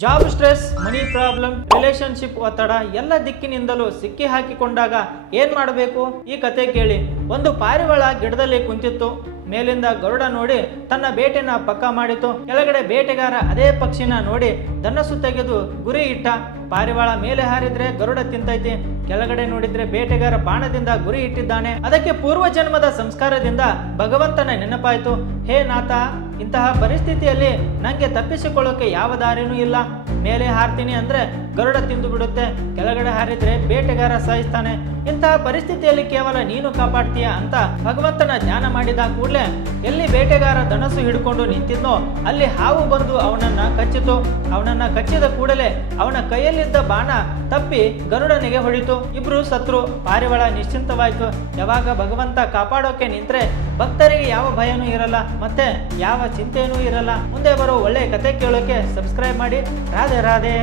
Job stress, money problem, relationship ಒತ್ತಡ ಎಲ್ಲ ದಿಕ್ಕಿನಿಂದಲೂ ಸಿಕ್ಕಿ ಹಾಕಿಕೊಂಡಾಗ ಏನ್ ಮಾಡಬೇಕು? ಈ ಕತೆ ಕೇಳಿ. ಒಂದು ಪಾರಿವಾಳ ಗಿಡದಲ್ಲಿ ಕುಂತಿತ್ತು. ಮೇಲಿಂದ ಗರುಡ ನೋಡಿ ತನ್ನ ಬೇಟೆನ ಪಕ್ಕ ಮಾಡಿತು. ಕೆಳಗಡೆ ಬೇಟೆಗಾರ ಅದೇ ಪಕ್ಷಿನ ನೋಡಿ ಧನಸ್ಸು ತೆಗೆದು ಗುರಿ ಇಟ್ಟ. ಪಾರಿವಾಳ ಮೇಲೆ ಹಾರಿದ್ರೆ ಗರುಡ ತಿಂತೈತಿ, ಕೆಳಗಡೆ ನೋಡಿದ್ರೆ ಬೇಟೆಗಾರ ಬಾಣದಿಂದ ಗುರಿ ಇಟ್ಟಿದ್ದಾನೆ. ಅದಕ್ಕೆ ಪೂರ್ವ ಜನ್ಮದ ಸಂಸ್ಕಾರದಿಂದ ಭಗವಂತನ ನೆನಪಾಯ್ತು. ಹೇ ನಾಥ, ಇಂತಹ ಪರಿಸ್ಥಿತಿಯಲ್ಲಿ ನಂಗೆ ತಪ್ಪಿಸಿಕೊಳ್ಳೋಕೆ ಯಾವ ದಾರಿನೂ ಇಲ್ಲ. ಮೇಲೆ ಹಾರ್ತೀನಿ ಅಂದ್ರೆ ಗರುಡ ತಿಂದು ಬಿಡುತ್ತೆ, ಕೆಳಗಡೆ ಹಾರಿದ್ರೆ ಬೇಟೆಗಾರ ಸಾಯಿಸ್ತಾನೆ. ಇಂತಹ ಪರಿಸ್ಥಿತಿಯಲ್ಲಿ ಕೇವಲ ನೀನು ಕಾಪಾಡ್ತೀಯ ಅಂತ ಭಗವಂತನ ಧ್ಯಾನ ಮಾಡಿದ ಕೂಡಲೇ ಎಲ್ಲಿ ಬೇಟೆಗಾರ ಧನಸ್ಸು ಹಿಡ್ಕೊಂಡು ನಿಂತಿದ್ನೋ ಅಲ್ಲಿ ಹಾವು ಬಂದು ಅವನನ್ನ ಕಚ್ಚಿತು. ಅವನನ್ನ ಕಚ್ಚಿದ ಕೂಡಲೇ ಅವನ ಕೈಯಲ್ಲಿದ್ದ ಬಾಣ ತಪ್ಪಿ ಗರುಡನಿಗೆ ಹೊಡಿತು. ಇಬ್ರು ಸತ್ರು. ಪಾರಿವಾಳ ನಿಶ್ಚಿಂತವಾಯ್ತು. ಯಾವಾಗ ಭಗವಂತ ಕಾಪಾಡೋಕೆ ನಿಂತ್ರೆ ಭಕ್ತರಿಗೆ ಯಾವ ಭಯನೂ ಇರಲ್ಲ, ಮತ್ತೆ ಯಾವ ಚಿಂತೆನೂ ಇರಲ್ಲ. ಮುಂದೆ ಬರೋ ಒಳ್ಳೆ ಕತೆ ಕೇಳೋಕೆ ಸಬ್ಸ್ಕ್ರೈಬ್ ಮಾಡಿ. ರಾಧೆ ರಾಧೆ.